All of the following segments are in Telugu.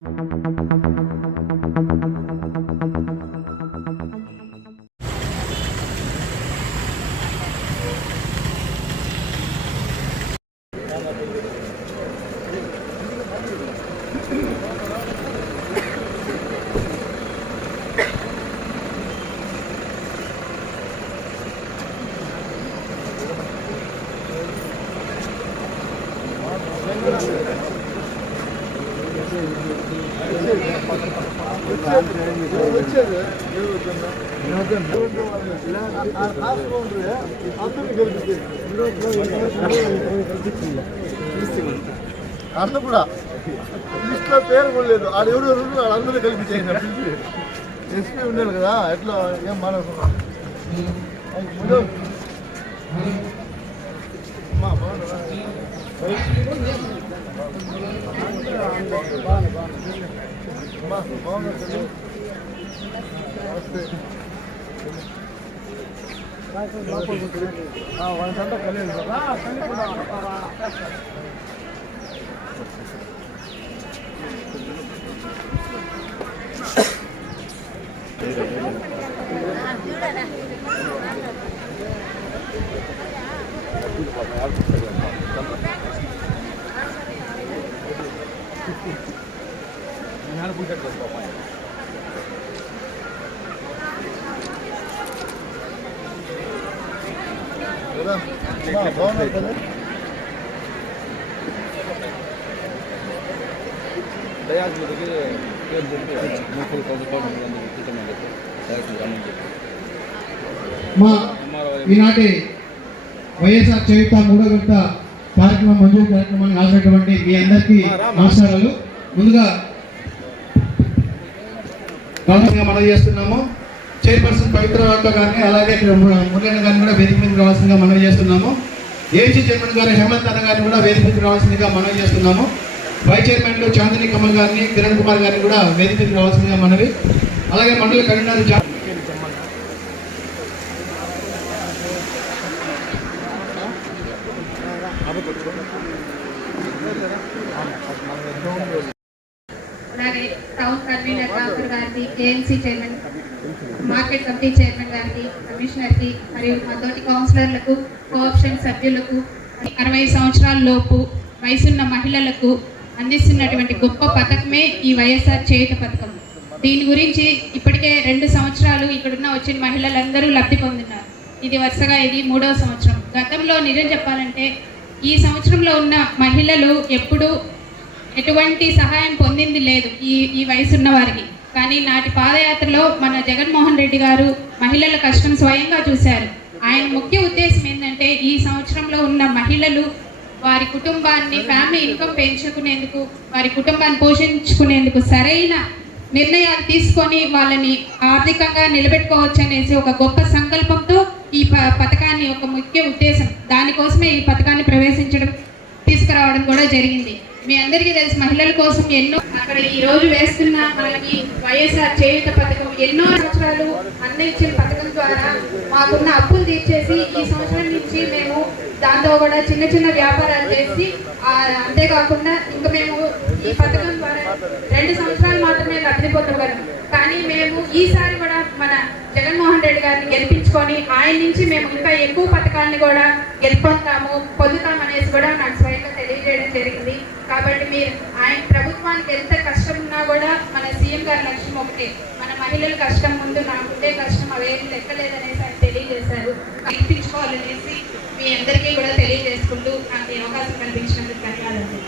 Thank you. అట్లా కూడా లిస్ట్లో పేరు కూడా లేదు ఆడ ఎవరు ఎవరు ఉన్నారో వాళ్ళందరూ కలిపి చేయండి పిలిచి ఎస్పీ ఉండాలి కదా ఎట్లా ఏం మాట్లాడుతున్నాం అమ్మా బాగున్నారా ಒಂದು ಗಂಟೆ ಕಲಿಯಲ್ಲ అమ్మా బాగున్నారు పేరు చెప్పి క్రితం చెప్పి దయాజ్ చెప్పి మా ఈనాటి వైఎస్ఆర్ చరిత్ర మూడో విడత కార్యక్రమం మంజూరు కార్యక్రమానికి హాజరైనటువంటి మీ అందరికీ నమస్కారాలు. ముందుగా గౌరవంగా మనం చేస్తున్నాము. చైర్పర్సన్ పవిత్ర వార్త గారిని అలాగే ఇక్కడ గారిని కూడా వేదిక మీద రావాల్సిందిగా మనవి చేస్తున్నాము. ఏసీ చైర్మన్ గారు హేమంత్ అన్న గారిని కూడా వేదిక మీద రావాల్సిందిగా మనవి చేస్తున్నాము. వైస్ చైర్మన్లు చాందిని కమల్ గారిని కిరణ్ కుమార్ గారిని కూడా వేదిక రావాల్సిందిగా మనవి. అలాగే మండలి కన్వీనర్ అలాగే టౌన్ కన్వీనర్ రాహుల్ గారికి KMC chairman market committee chairman గారికి కమిషనర్కి మరియు మా కౌన్సిలర్లకు కోఆప్షన్ సభ్యులకు అరవై సంవత్సరాల లోపు వయసున్న మహిళలకు అందిస్తున్నటువంటి గొప్ప పథకమే ఈ వైఎస్ఆర్ చేయుత పథకం. దీని గురించి ఇప్పటికే రెండు సంవత్సరాలు ఇక్కడున్న వచ్చిన మహిళలందరూ లబ్ధి పొందున్నారు ఇది వరుసగా ఇది మూడవ సంవత్సరం. గతంలో నిజం చెప్పాలంటే ఈ సంవత్సరంలో ఉన్న మహిళలు ఎప్పుడూ ఎటువంటి సహాయం పొందింది లేదు ఈ ఈ వయసున్న వారికి. కానీ నాటి పాదయాత్రలో మన జగన్మోహన్ రెడ్డి గారు మహిళల కష్టం స్వయంగా చూశారు. ఆయన ముఖ్య ఉద్దేశం ఏంటంటే ఈ సంవత్సరంలో ఉన్న మహిళలు వారి కుటుంబాన్ని ఫ్యామిలీ ఇన్కమ్ పెంచుకునేందుకు వారి కుటుంబాన్ని పోషించుకునేందుకు సరైన నిర్ణయాలు తీసుకొని వాళ్ళని ఆర్థికంగా నిలబెట్టుకోవచ్చు అనేసి ఒక గొప్ప సంకల్పంతో ఈ ప- పథకాన్ని ఒక ముఖ్య ఉద్దేశం. దానికోసమే ఈ పథకాన్ని ప్రవేశించడం తీసుకురావడం కూడా జరిగింది. మీ అందరికీ తెలుసు మహిళల కోసం ఎన్నో అక్కడ ఈ రోజు వేస్తున్న మనకి వైఎస్ఆర్ చేయుత పథకం. ఎన్నో సంవత్సరాలు అన్న ఇచ్చిన పథకం ద్వారా మాకున్న అప్పులు తీర్చేసి ఈ సంవత్సరం నుంచి మేము దాంతో కూడా చిన్న చిన్న వ్యాపారాలు చేసి అంతేకాకుండా ఇంకా మేము ఈ పథకం ద్వారా రెండు సంవత్సరాలు మాత్రమే లబ్ధి పొందగలం కానీ మేము ఈసారి కూడా మన జగన్మోహన్ రెడ్డి గారిని గెలిపించుకొని ఆయన నుంచి మేము ఇంకా ఎక్కువ పథకాలను కూడా గెలుపొందుతాము పొందుతామనేసి కూడా నాకు స్వయంగా తెలియజేయడం జరిగింది కాబట్టి మీరు ఆయన ప్రభుత్వానికి ఎంత కష్టం ఉన్నా కూడా మన సీఎం గారి లక్ష్యం ఒకటే. మన మహిళల కష్టం ముందు నాకుండే కష్టం అవేమి లెక్కలేదనేసి ఆయన తెలియజేశారు. కల్పించుకోవాలనేసి మీ అందరికీ కూడా తెలియజేసుకుంటూ నాకు ఈ అవకాశం కల్పించినందుకు ధన్యవాదాలు.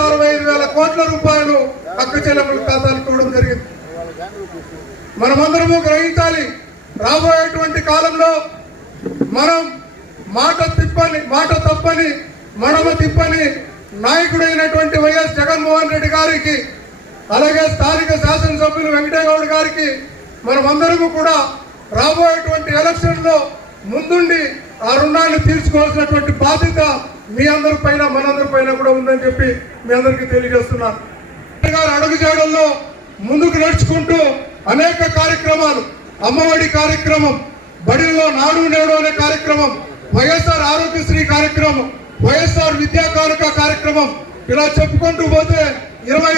అరవై ఐదు వేల కోట్ల రూపాయలు అక్క చెల్లెముల ఖాతాలు ఇవ్వడం జరిగింది. మనమందరము గ్రహించాలి రాబోయేటువంటి కాలంలో మనం మాట తిప్పని మాట తప్పని మనము తిప్పని నాయకుడైనటువంటి వైఎస్ జగన్మోహన్ రెడ్డి గారికి అలాగే స్థానిక శాసనసభ్యులు వెంకటేగౌడ్ గారికి మనమందరము కూడా రాబోయేటువంటి ఎలక్షన్లో ముందుండి ఆ రుణాన్ని తీర్చుకోవాల్సినటువంటి బాధ్యత మీ అందరి పైన మనందరి పైన కూడా ఉందని చెప్పి మీ అందరికీ తెలియజేస్తున్నాను. గారు అడుగు చేయడంలో ముందుకు నడుచుకుంటూ అనేక కార్యక్రమాలు అమ్మఒడి కార్యక్రమం బడిలో నాడు నేడు అనే కార్యక్రమం వైఎస్ఆర్ ఆరోగ్యశ్రీ కార్యక్రమం వైఎస్ఆర్ విద్యా కానుక కార్యక్రమం ఇలా చెప్పుకుంటూ పోతే ఇరవై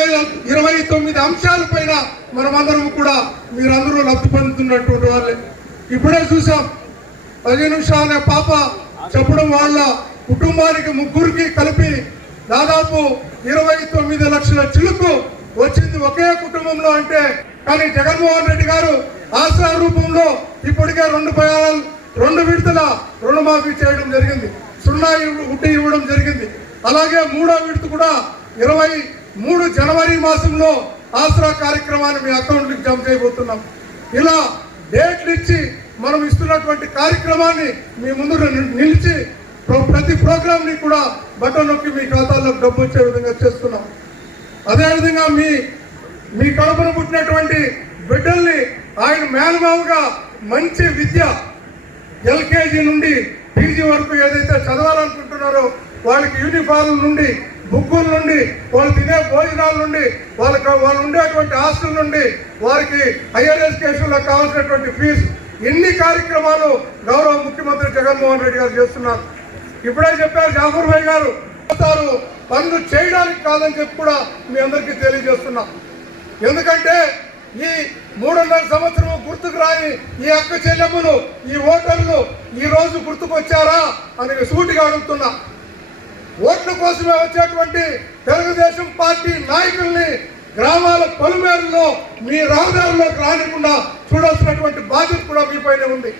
ఇరవై తొమ్మిది అంశాల పైన మనమందరం కూడా మీరందరూ లబ్ధి పొందుతున్నటువంటి వాళ్ళే. ఇప్పుడే చూసాం పది నిమిషాలు అనే పాప చెప్పడం వాళ్ళ కుటుంబానికి ముగ్గురికి కలిపి దాదాపు ఇరవై తొమ్మిది లక్షల చిలుకు వచ్చింది ఒకే కుటుంబంలో అంటే కానీ జగన్మోహన్ రెడ్డి గారు ఆశ్రా రూపంలో ఇప్పటికే రెండు ప్రయాణాలు రెండు విడతల రుణమాఫీ చేయడం జరిగింది. సున్నా ఇవ్వ- వడ్డీ ఇవ్వడం జరిగింది. అలాగే మూడో విడత కూడా ఇరవై మూడు జనవరి మాసంలో ఆసరా కార్యక్రమాన్ని మీ అకౌంట్కి జమ చేయబోతున్నాం. ఇలా డేట్లు ఇచ్చి మనం ఇస్తున్నటువంటి కార్యక్రమాన్ని మీ ముందు ని- నిలిచి ప్రతి ప్రోగ్రామ్ని కూడా బటన్ నొక్కి మీ ఖాతాల్లో డబ్బు వచ్చే విధంగా చేస్తున్నాం. అదేవిధంగా మీ మీ కడుపున పుట్టినటువంటి బిడ్డల్ని ఆయన మేనమావుగా మంచి విద్య ఎల్కేజీ నుండి పీజీ వరకు ఏదైతే చదవాలనుకుంటున్నారో వాళ్ళకి యూనిఫామ్ నుండి బుక్కుల నుండి వాళ్ళు తినే భోజనాల నుండి వాళ్ళకి వాళ్ళు ఉండేటువంటి హాస్టల్ నుండి వారికి హైయర్ ఎడ్యుకేషన్లో కావాల్సినటువంటి ఫీజు ఎన్ని కార్యక్రమాలు గౌరవ ముఖ్యమంత్రి జగన్మోహన్ రెడ్డి గారు చేస్తున్నారు. ఇప్పుడే చెప్పారు జాఫర్ భాయ్ గారు తారు పనులు చేయడానికి కాదని చెప్పి కూడా మీ అందరికీ తెలియజేస్తున్నాం. ఎందుకంటే ఈ మూడున్నర సంవత్సరం గుర్తుకు రాని ఈ అక్క చెల్లెమ్మలు ఈ ఓటర్లు ఈ రోజు గుర్తుకొచ్చారా అని సూటిగా అడుగుతున్నా. ఓట్ల కోసమే వచ్చేటువంటి తెలుగుదేశం పార్టీ నాయకుల్ని గ్రామాల పలుమేరులో మీ రహదారుల్లోకి రానికుండా చూడాల్సినటువంటి బాధ్యత కూడా మీ పైన ఉంది.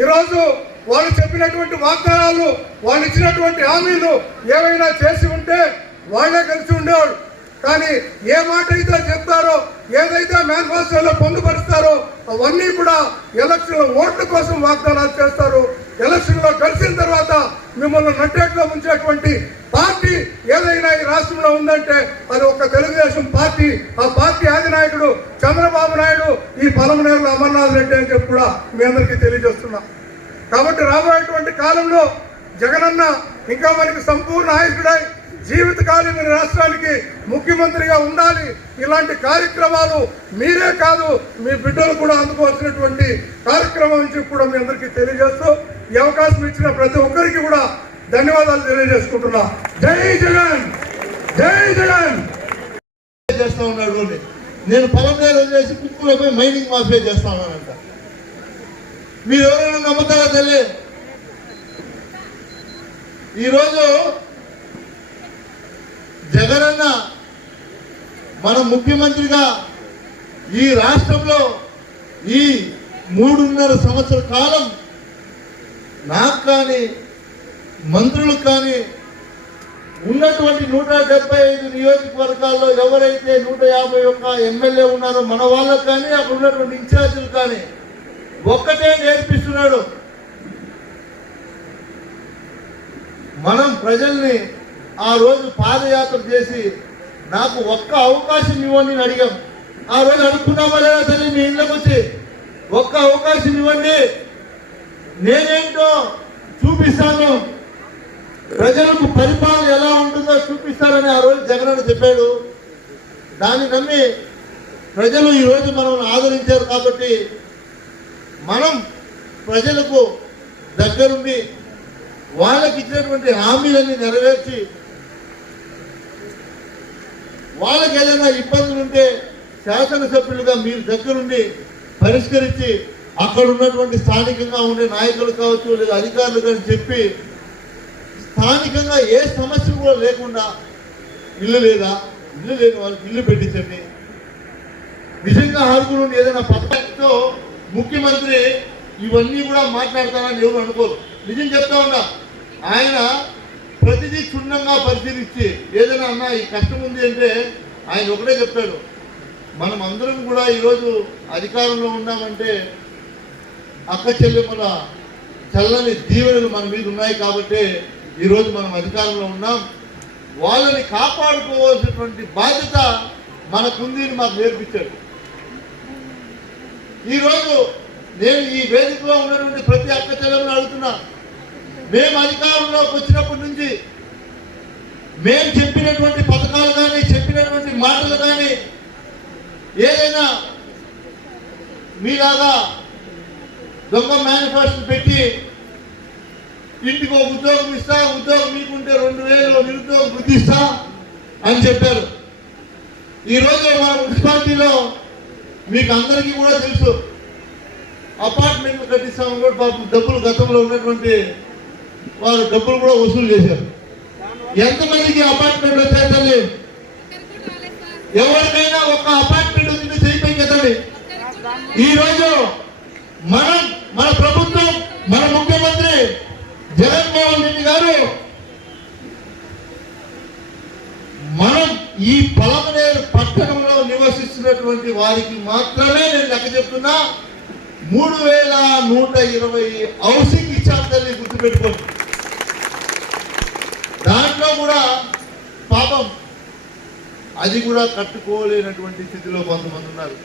ఈరోజు వాళ్ళు చెప్పినటువంటి వాగ్దానాలు వాళ్ళు ఇచ్చినటువంటి హామీలు ఏవైనా చేసి ఉంటే వాళ్ళే కలిసి ఉండేవాడు కానీ ఏ మాట అయితే చెప్తారో ఏదైతే మేనిఫెస్టోలో పొందుపరుస్తారో అవన్నీ కూడా ఎలక్షన్ ఓట్ల కోసం వాగ్దానాలు చేస్తారు. ఎలక్షన్లో కలిసిన తర్వాత మిమ్మల్ని నట్టేట్లో ఉంచేటువంటి పార్టీ ఏదైనా ఈ రాష్ట్రంలో ఉందంటే అది ఒక తెలుగుదేశం పార్టీ. ఆ పార్టీ అధినాయకుడు చంద్రబాబు నాయుడు ఈ పలమనేరులు అమర్నాథ్ రెడ్డి అని చెప్పి కూడా మీ అందరికీ తెలియజేస్తున్నా. కాబట్టి రాబోయేటువంటి కాలంలో జగనన్న ఇంకా మనకి సంపూర్ణ ఆయుష్డై జీవితకాలం రాష్ట్రానికి ముఖ్యమంత్రిగా ఉండాలి. ఇలాంటి కార్యక్రమాలు మీరే కాదు మీ బిడ్డలు కూడా అందుకోవాల్సినటువంటి కార్యక్రమం అని కూడా మీ అందరికీ తెలియజేస్తూ ఈ అవకాశం ఇచ్చిన ప్రతి ఒక్కరికి కూడా ధన్యవాదాలు తెలియజేసుకుంటున్నా. జై జగన్! జై జగన్! చేస్తా ఉన్నాడు నేను పొలం మీద చేసి కుక్కులో పోయి మైనింగ్ మాఫియా చేస్తా ఉన్నానంట. మీరు ఎవరైనా నమ్ముతారా తల్లి? ఈరోజు జగనన్న మన ముఖ్యమంత్రిగా ఈ రాష్ట్రంలో ఈ మూడున్నర సంవత్సర కాలం నాకు కానీ మంత్రులకు కానీ ఉన్నటువంటి నూట డెబ్బై ఐదు నియోజకవర్గాల్లో ఎవరైతే నూట యాభై ఒక్క ఎమ్మెల్యే ఉన్నారో మన వాళ్ళకు కానీ అక్కడ ఉన్నటువంటి ఇన్ఛార్జీలు కానీ ఒక్కటే నేర్పిస్తున్నాడు. మనం ప్రజల్ని ఆ రోజు పాదయాత్ర చేసి నాకు ఒక్క అవకాశం ఇవ్వండి అని అడిగాం. ఆ రోజు అనుకున్నామా లేదా తల్లి మీ ఇళ్ళకి వచ్చి ఒక్క అవకాశం ఇవ్వండి. నేనేంటో చూపిస్తాను. ప్రజలకు పరిపాలన ఎలా ఉంటుందో చూపిస్తారని ఆ రోజు జగన్ చెప్పాడు. దాన్ని నమ్మి ప్రజలు ఈరోజు మనల్ని మనం ఆదరించారు కాబట్టి మనం ప్రజలకు దగ్గరుండి వాళ్ళకి ఇచ్చినటువంటి హామీలన్నీ నెరవేర్చి వాళ్ళకి ఏదైనా ఇబ్బందులు ఉంటే శాసనసభ్యులుగా మీరు దగ్గరుండి పరిష్కరించి అక్కడ ఉన్నటువంటి స్థానికంగా ఉండే నాయకులు కావచ్చు లేదా అధికారులు కానీ చెప్పి స్థానికంగా ఏ సమస్య కూడా లేకుండా ఇల్లు లేదా ఇల్లు లేని వాళ్ళకి ఇల్లు పెట్టించండి. నిజంగా అర్హులు ఏదైనా పథకంతో ముఖ్యమంత్రి ఇవన్నీ కూడా మాట్లాడతారని ఎవరు అనుకోరు. నిజం చెప్తా ఉన్నా ఆయన ప్రతిదీ క్షుణ్ణంగా పరిశీలించి ఏదైనా అన్న ఈ కష్టం ఉంది అంటే ఆయన ఒకటే చెప్పాడు. మనం అందరం కూడా ఈరోజు అధికారంలో ఉన్నామంటే అక్క చెల్లెమ్మల చల్లని దీవెనలు మన మీద ఉన్నాయి కాబట్టి ఈరోజు మనం అధికారంలో ఉన్నాం. వాళ్ళని కాపాడుకోవాల్సినటువంటి బాధ్యత మనకుంది అని మాకు నేర్పించాడు. ఈరోజు నేను ఈ వేదికలో ఉన్నటువంటి ప్రతి అక్క చెల్లెమ్మను అడుగుతున్నా. మేము అధికారంలోకి వచ్చినప్పటి నుంచి మేము చెప్పినటువంటి పథకాలు కానీ చెప్పినటువంటి మాటలు కానీ ఏదైనా మీలాగా దొంగ మేనిఫెస్టో పెట్టి ఇంటికి ఒక ఉద్యోగం ఇస్తా ఉద్యోగం మీకుంటే రెండు వేలు నిరుద్యోగం గుర్తిస్తా అని చెప్పారు. ఈ రోజు మన మున్సిపాలిటీలో మీకు అందరికీ కూడా తెలుసు. అపార్ట్మెంట్లు కట్టిస్తామని కూడా పాపం డబ్బులు గతంలో ఉన్నటువంటి వారు డబ్బులు కూడా వసూలు చేశారు. ఎంతమందికి అపార్ట్మెంట్ వచ్చాయి తల్లి? ఎవరికైనా ఒక అపార్ట్మెంట్ వచ్చింది చేయిపోయి కదండి ఈ రోజు మనం మన ప్రభుత్వం మన ముఖ్యమంత్రి జగన్మోహన్ రెడ్డి గారు మనం ఈ పొలమనేరు పట్టణంలో నివసిస్తున్నటువంటి వారికి మాత్రమే నేను లెక్క చెప్తున్నా మూడు వేల నూట ఇరవై హౌసింగ్ ఇచ్చాను తల్లి గుర్తుపెట్టుకోండి. దాంట్లో కూడా పాపం అది కూడా కట్టుకోలేనటువంటి స్థితిలో కొంతమంది ఉన్నారు.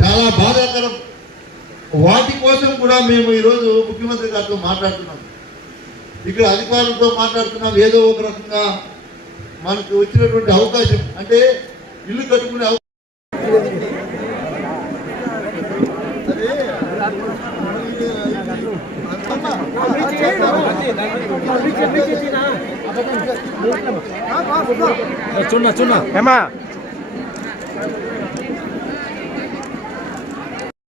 చాలా బాధాకరం. వాటి కోసం కూడా మేము ఈరోజు ముఖ్యమంత్రి గారితో మాట్లాడుతున్నాం. ఇక్కడ అధికారులతో మాట్లాడుతున్నాం. ఏదో ఒక రకంగా మనకు వచ్చినటువంటి అవకాశం. అంటే ఇల్లు కట్టుకునే అవకాశం சொன்னா சொன்னா. ஏமா